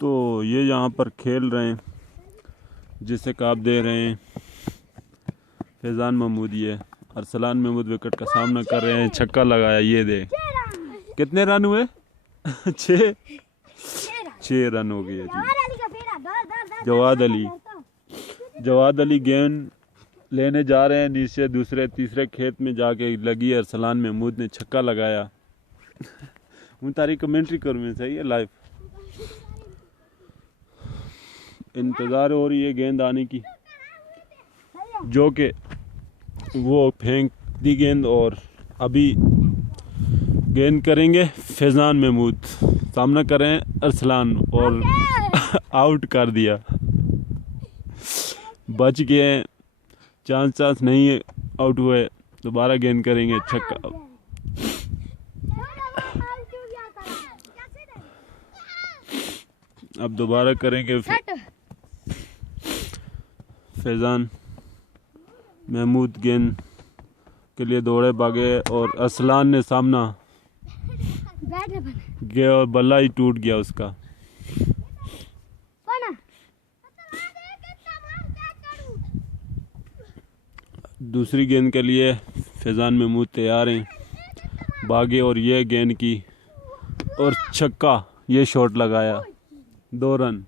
तो ये यहाँ पर खेल रहे हैं, जिसे काब दे रहे हैं फैज़ान महमूद। ये अरसलान महमूद विकेट का सामना कर रहे हैं, छक्का लगाया। ये दे कितने रन हुए? 6 रन हो गए जी। जवाद अली गेंद लेने जा रहे हैं नीचे, दूसरे तीसरे खेत में जाके लगी। अरसलान महमूद ने छक्का लगाया। उन तारी कमेंट्री करूँ सही है लाइव। इंतज़ार हो रही है गेंद आने की, जो कि वो फेंक दी गेंद और अभी गेंद करेंगे फैज़ान महमूद। सामना करें अरसलान और आउट कर दिया। बच गए, चांस नहीं आउट हुए। दोबारा गेंद करेंगे, छक्का। अब दोबारा करेंगे। फैज़ान महमूद गेंद के लिए दौड़े भागे और अरसलान ने सामना गया और बल्ला ही टूट गया उसका। दूसरी गेंद के लिए फैज़ान महमूद तैयार हैं, भागे और ये गेंद की और छक्का। ये शॉट लगाया, 2 रन।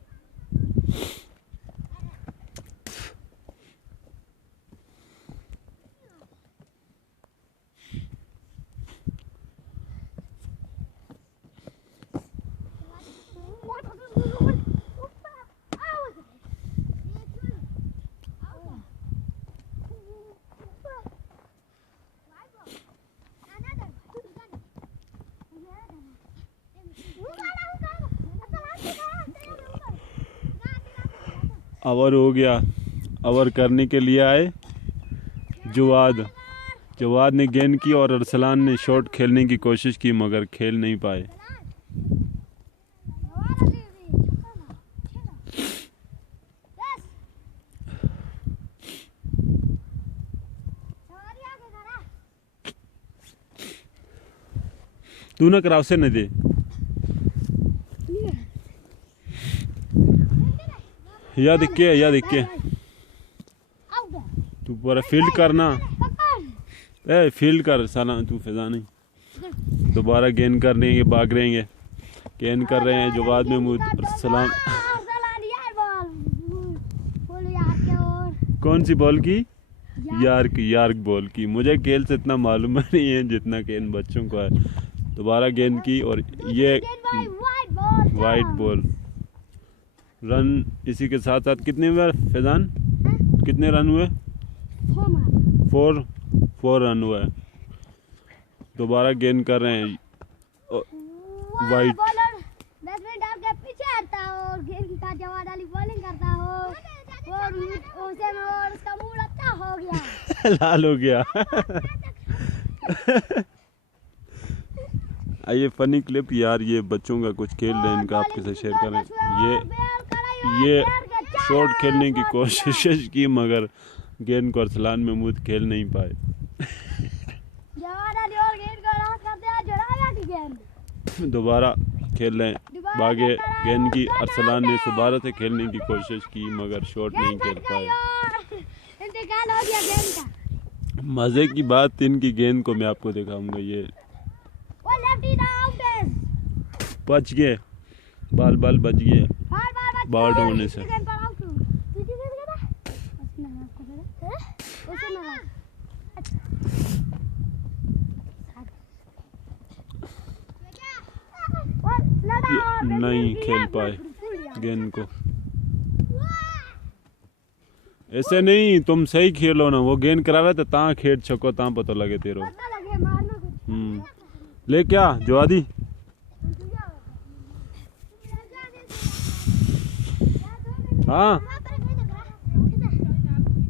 ओवर हो गया। ओवर करने के लिए आए जवाद ने गेंद की और अरसलान ने शॉट खेलने की कोशिश की, मगर खेल नहीं पाए। तू ना कराव से न दे। या दिख के तू पूरा फील्ड करना। फील्ड कर साला तू फैज़ान नहीं। दोबारा गेंद कर लेंगे, भाग रहेंगे। गेंद कर रहे हैं जवाद महमूद। अरसलान कौन सी बॉल की? यार्क बॉल की। मुझे खेल से इतना मालूम नहीं है जितना कि इन बच्चों को है। दोबारा गेंद की और ये वाइट बॉल। रन इसी के साथ साथ कितने हुए फैज़ान? कितने रन हुए? 4 रन हुआ है। दोबारा गेंद कर रहे हैं वाइट। लाल हो गया। ये फनी क्लिप यार, ये बच्चों का कुछ खेल रहे हैं, इनका आपके साथ शेयर करें। ये शॉट खेलने की कोशिश की, मगर गेंद को अरसलान महमूद खेल नहीं पाए। दोबारा खेल रहे हैं, भागे। गेंद की अरसलान ने दोबारा से खेलने की कोशिश की, मगर शॉट नहीं खेल पाए। मजे की बात इनकी गेंद को मैं आपको दिखाऊंगा। ये बच गए, बाल बच गए बाउट होने से। नहीं खेल पाए गेंद को। ऐसे नहीं, तुम सही खेलो ना। वो गेंद करावे तो ता खेल छको, ता पता लगे तेरो। ले क्या जवादी? हाँ